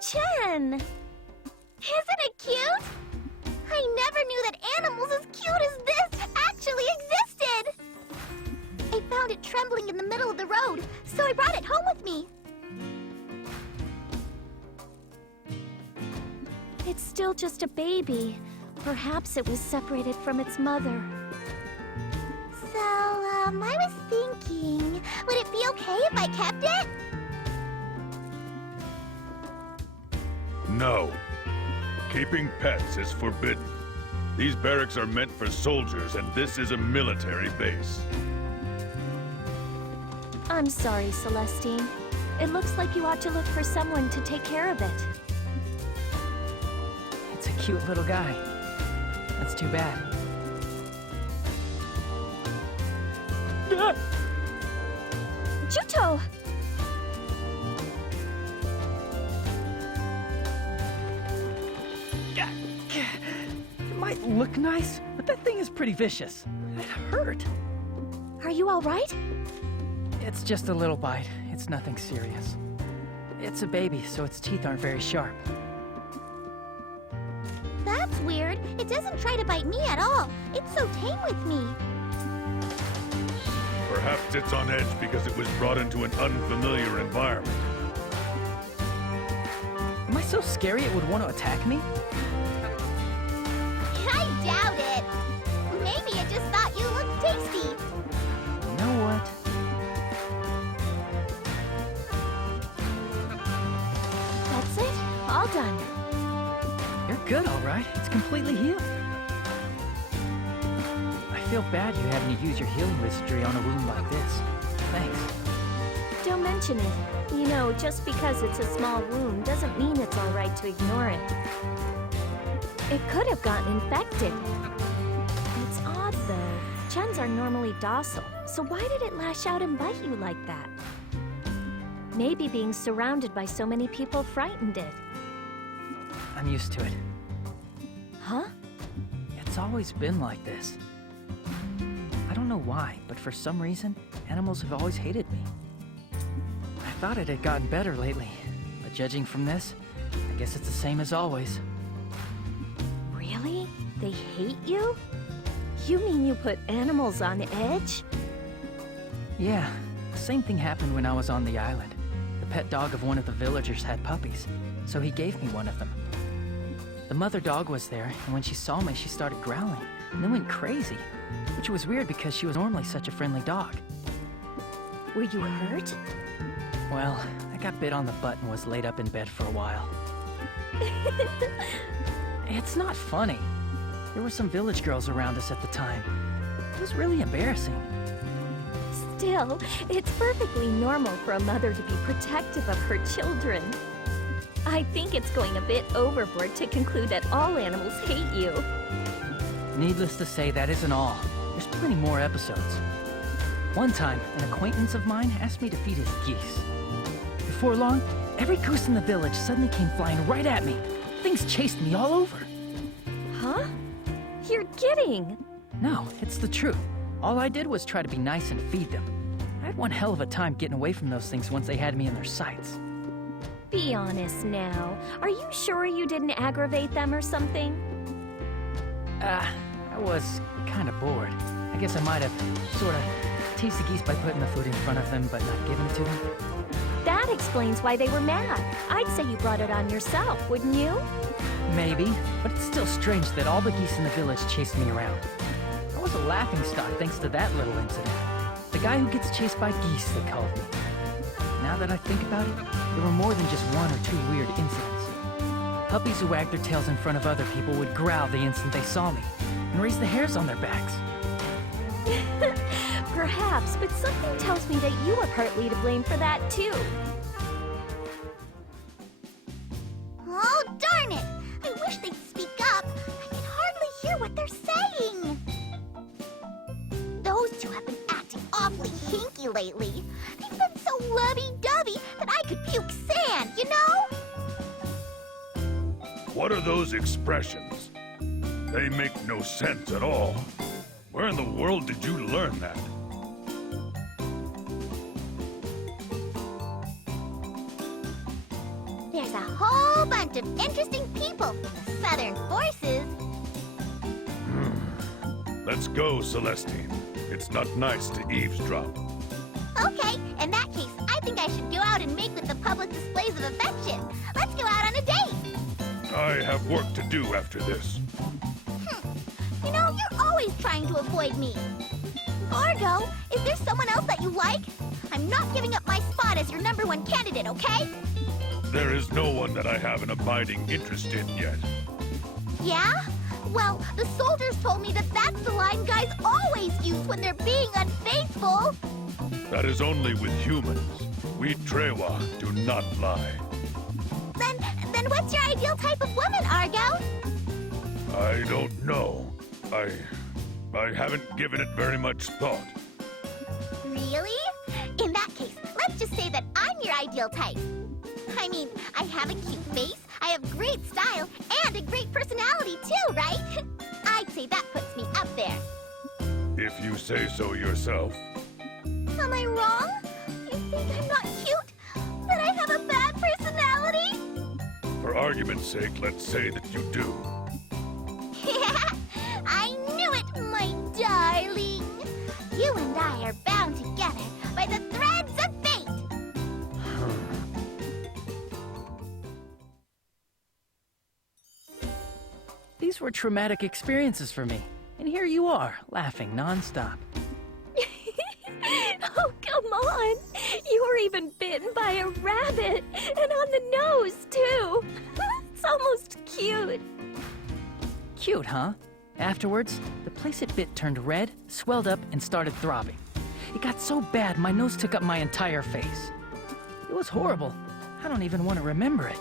Chen! Isn't it cute? I never knew that animals as cute as this actually existed! I found it trembling in the middle of the road, so I brought it home with me. It's still just a baby. Perhaps it was separated from its mother. So, I was thinking, would it be okay if I kept it? No. Keeping pets is forbidden. These barracks are meant for soldiers, and this is a military base. I'm sorry, Celestine. It looks like you ought to look for someone to take care of it. It's a cute little guy. That's too bad. Juto! It might look nice, but that thing is pretty vicious. It hurt. Are you all right? It's just a little bite. It's nothing serious. It's a baby, so its teeth aren't very sharp. That's weird. It doesn't try to bite me at all. It's so tame with me. Perhaps it's on edge because it was brought into an unfamiliar environment. Am I so scary it would want to attack me? I doubt it. Maybe it just thought you looked tasty. You know what? That's it. All done. You're good, all right. It's completely healed. I feel bad you having to use your healing wizardry on a wound like this. Thanks. Don't mention it. You know, just because it's a small wound doesn't mean it's all right to ignore it. It could have gotten infected. It's odd, though. Chens are normally docile, so why did it lash out and bite you like that? Maybe being surrounded by so many people frightened it. I'm used to it. Huh? It's always been like this. I don't know why, but for some reason, animals have always hated me. I thought it had gotten better lately, but judging from this, I guess it's the same as always. Really? They hate you? You mean you put animals on edge? Yeah, the same thing happened when I was on the island. The pet dog of one of the villagers had puppies, so he gave me one of them. The mother dog was there, and when she saw me, she started growling, and then went crazy, which was weird because she was normally such a friendly dog. Were you hurt? Well, I got bit on the butt and was laid up in bed for a while. It's not funny. There were some village girls around us at the time. It was really embarrassing. Still, it's perfectly normal for a mother to be protective of her children. I think it's going a bit overboard to conclude that all animals hate you. Needless to say, that isn't all. There's plenty more episodes. One time, an acquaintance of mine asked me to feed his geese. Before long, every goose in the village suddenly came flying right at me. Things chased me all over. Huh? You're kidding! No, it's the truth. All I did was try to be nice and feed them. I had one hell of a time getting away from those things once they had me in their sights. Be honest now. Are you sure you didn't aggravate them or something? I was kind of bored. I guess I might have sort of teased the geese by putting the food in front of them but not giving it to them. That explains why they were mad. I'd say you brought it on yourself, wouldn't you? Maybe, but it's still strange that all the geese in the village chased me around. I was a laughingstock thanks to that little incident. The guy who gets chased by geese, they called me. Now that I think about it, there were more than just one or two weird incidents. Puppies who wagged their tails in front of other people would growl the instant they saw me, and raise the hairs on their backs. Perhaps, but something tells me that you were partly to blame for that, too. Oh, darn it! I wish they'd speak up. I can hardly hear what they're saying. Those two have been acting awfully hinky lately. They've been so lovey-dovey that I could puke sand, you know? What are those expressions? They make no sense at all. Where in the world did you learn that? There's a whole bunch of interesting people from the Southern Forces. Let's go, Celestine. It's not nice to eavesdrop. Okay, in that case, I think I should go out and make with the public displays of affection. Let's go out on a date. I have work to do after this. You know, you're always trying to avoid me. Argo, is there someone else that you like? I'm not giving up my spot as your #1 candidate, okay? There is no one that I have an abiding interest in yet. Yeah? Well, the soldiers told me that that's the line guys always use when they're being unfaithful. That is only with humans. We Trewa do not lie. Then what's your ideal type of woman, Argo? I don't know. I haven't given it very much thought. Really? In that case, let's just say that I'm your ideal type. I mean, I have a cute face, I have great style, and a great personality too, right? I'd say that puts me up there. If you say so yourself. Am I wrong? You think I'm not cute? That I have a bad personality? For argument's sake, let's say that you do. I knew it, my darling. You and I are bound together by the threads of fate. These were traumatic experiences for me. And here you are, laughing nonstop. Oh, come on! You were even bitten by a rabbit! And on the nose, too! It's almost cute. Cute, huh? Afterwards, the place it bit turned red, swelled up, and started throbbing. It got so bad, my nose took up my entire face. It was horrible. I don't even want to remember it.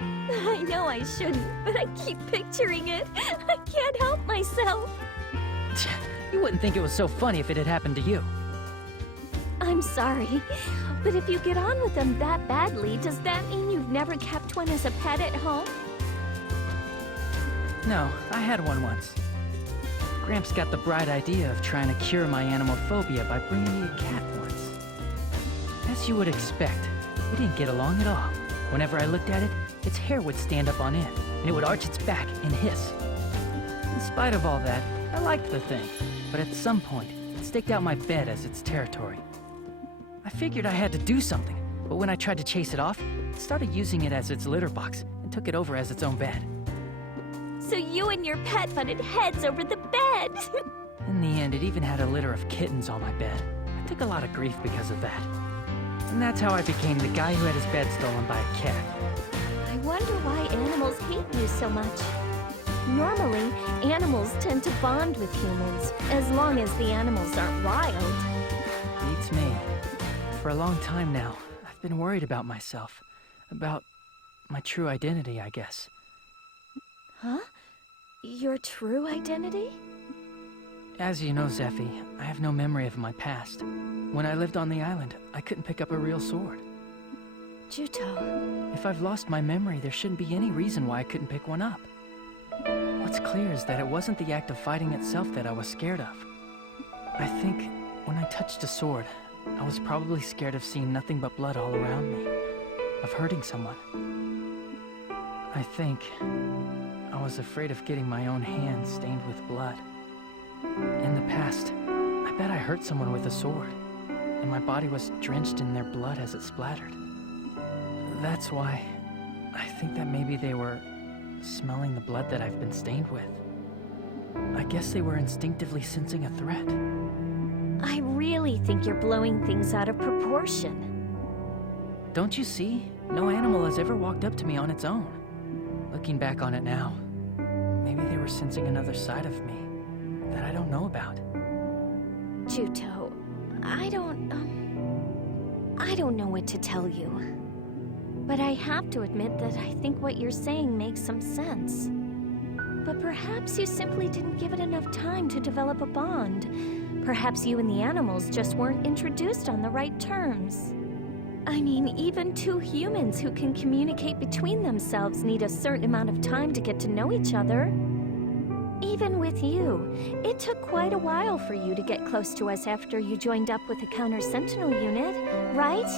I know I shouldn't, but I keep picturing it. I can't help myself. You wouldn't think it was so funny if it had happened to you. I'm sorry, but if you get on with them that badly, does that mean you've never kept one as a pet at home? No, I had one once. Gramps got the bright idea of trying to cure my animal phobia by bringing me a cat once. As you would expect, we didn't get along at all. Whenever I looked at it, its hair would stand up on end, and it would arch its back and hiss. In spite of all that, I liked the thing, but at some point, it staked out my bed as its territory. I figured I had to do something, but when I tried to chase it off, it started using it as its litter box and took it over as its own bed. So you and your pet butted heads over the bed. In the end, it even had a litter of kittens on my bed. I took a lot of grief because of that. And that's how I became the guy who had his bed stolen by a cat. I wonder why animals hate you so much. Normally, animals tend to bond with humans, as long as the animals aren't wild. Beats me. For a long time now, I've been worried about myself. About my true identity, I guess. Huh? Your true identity? As you know, Zephie, I have no memory of my past. When I lived on the island, I couldn't pick up a real sword. Juto. If I've lost my memory, there shouldn't be any reason why I couldn't pick one up. What's clear is that it wasn't the act of fighting itself that I was scared of. I think when I touched a sword, I was probably scared of seeing nothing but blood all around me, of hurting someone. I think I was afraid of getting my own hands stained with blood. In the past, I bet I hurt someone with a sword, and my body was drenched in their blood as it splattered. That's why I think that maybe they were smelling the blood that I've been stained with. I guess they were instinctively sensing a threat. I really think you're blowing things out of proportion. Don't you see? No animal has ever walked up to me on its own. Looking back on it now, maybe they were sensing another side of me that I don't know about. Juto, I don't know what to tell you. But I have to admit that I think what you're saying makes some sense. But perhaps you simply didn't give it enough time to develop a bond. Perhaps you and the animals just weren't introduced on the right terms. I mean, even two humans who can communicate between themselves need a certain amount of time to get to know each other. Even with you, it took quite a while for you to get close to us after you joined up with the Counter-Sentinel unit, right?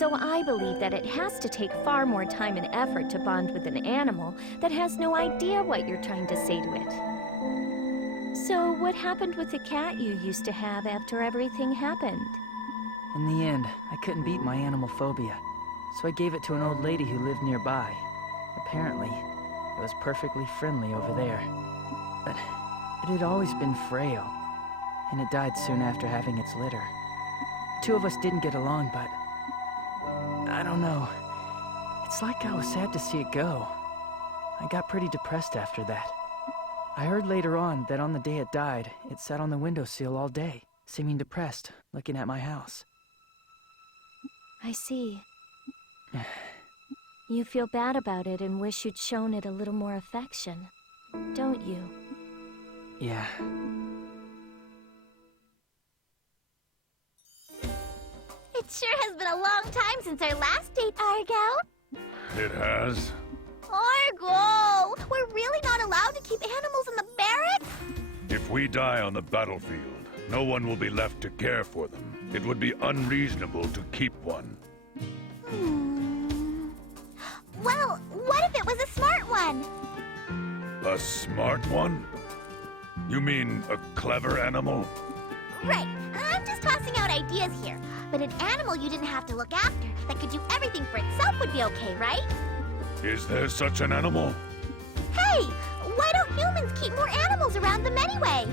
So I believe that it has to take far more time and effort to bond with an animal that has no idea what you're trying to say to it. So what happened with the cat you used to have after everything happened? In the end, I couldn't beat my animal phobia, so I gave it to an old lady who lived nearby. Apparently, it was perfectly friendly over there. But it had always been frail, and it died soon after having its litter. Two of us didn't get along, but I don't know. It's like I was sad to see it go. I got pretty depressed after that. I heard later on that on the day it died, it sat on the windowsill all day, seeming depressed, looking at my house. I see. You feel bad about it and wish you'd shown it a little more affection, don't you? Yeah. It sure has been a long time since our last date, Argo. It has? Argo! We're really not allowed to keep animals in the barracks? If we die on the battlefield, no one will be left to care for them. It would be unreasonable to keep one. Well, what if it was a smart one? A smart one? You mean a clever animal? Right. I'm just tossing out ideas here. But an animal you didn't have to look after, that could do everything for itself would be okay, right? Is there such an animal? Hey! Why don't humans keep more animals around them anyway?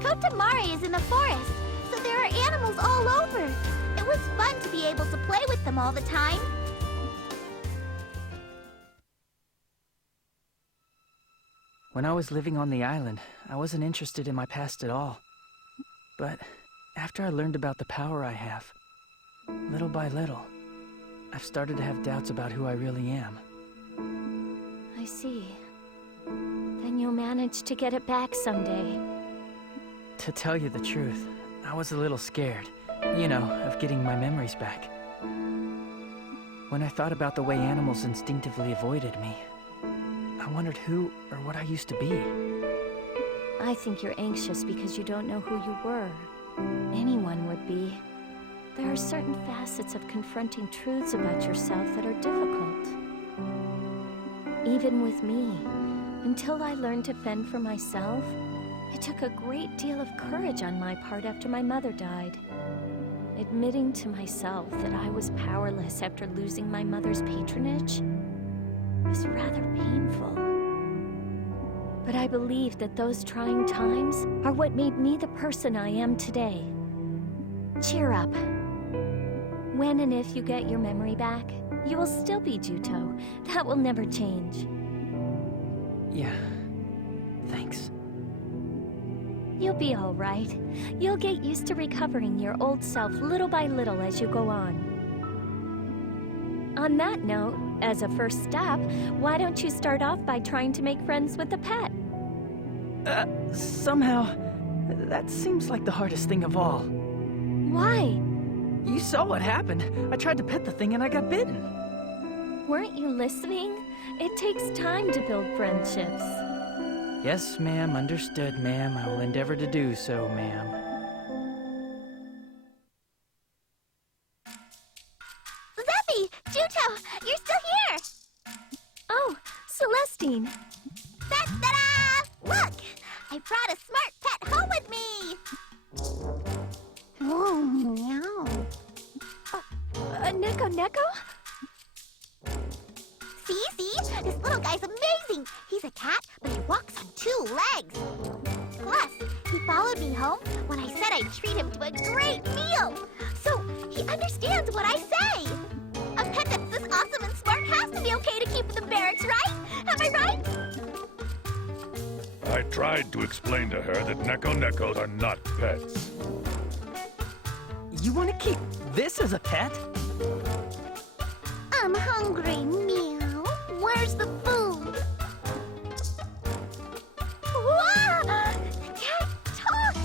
Kota Mare is in the forest, so there are animals all over. It was fun to be able to play with them all the time. When I was living on the island, I wasn't interested in my past at all. But after I learned about the power I have, little by little, I've started to have doubts about who I really am. I see. Then you'll manage to get it back someday. To tell you the truth, I was a little scared, of getting my memories back. When I thought about the way animals instinctively avoided me, I wondered who or what I used to be. I think you're anxious because you don't know who you were. Anyone would be. There are certain facets of confronting truths about yourself that are difficult. Even with me, until I learned to fend for myself, it took a great deal of courage on my part after my mother died. Admitting to myself that I was powerless after losing my mother's patronage was rather painful. But I believe that those trying times are what made me the person I am today. Cheer up. When and if you get your memory back, you will still be Juto. That will never change. Yeah. Thanks. You'll be all right. You'll get used to recovering your old self little by little as you go on. On that note, as a first step, why don't you start off by trying to make friends with the pet? Somehow, that seems like the hardest thing of all. Why? You saw what happened. I tried to pet the thing and I got bitten. Weren't you listening? It takes time to build friendships. Yes, ma'am. Understood, ma'am. I will endeavor to do so, ma'am. Zephie! Juto! You're still here! Oh, Celestine! Ta-da! Look! I brought a smart pet home with me! Oh, meow. Neko? See? This little guy's amazing! He's a cat, but he walks on 2 legs. Plus, he followed me home when I said I'd treat him to a great meal. So, he understands what I say. A pet that's this awesome and smart has to be okay to keep in the barracks, right? Am I right? I tried to explain to her that Nekos are not pets. You want to keep this as a pet? I'm hungry, meow. Where's the food? Whoa! The cat talked!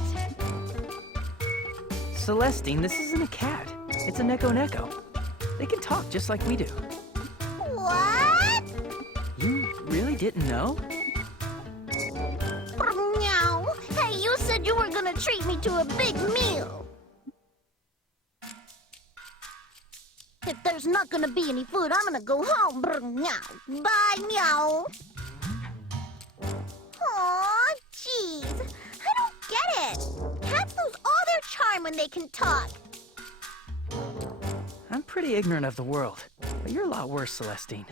Celestine, this isn't a cat. It's a Neko. They can talk just like we do. What? You really didn't know? Meow. Hey, you said you were gonna treat me to a big meal. there's not gonna be any food, I'm gonna go home. Brr, meow. Bye, meow. Aw, jeez. I don't get it. Cats lose all their charm when they can talk. I'm pretty ignorant of the world, but you're a lot worse, Celestine.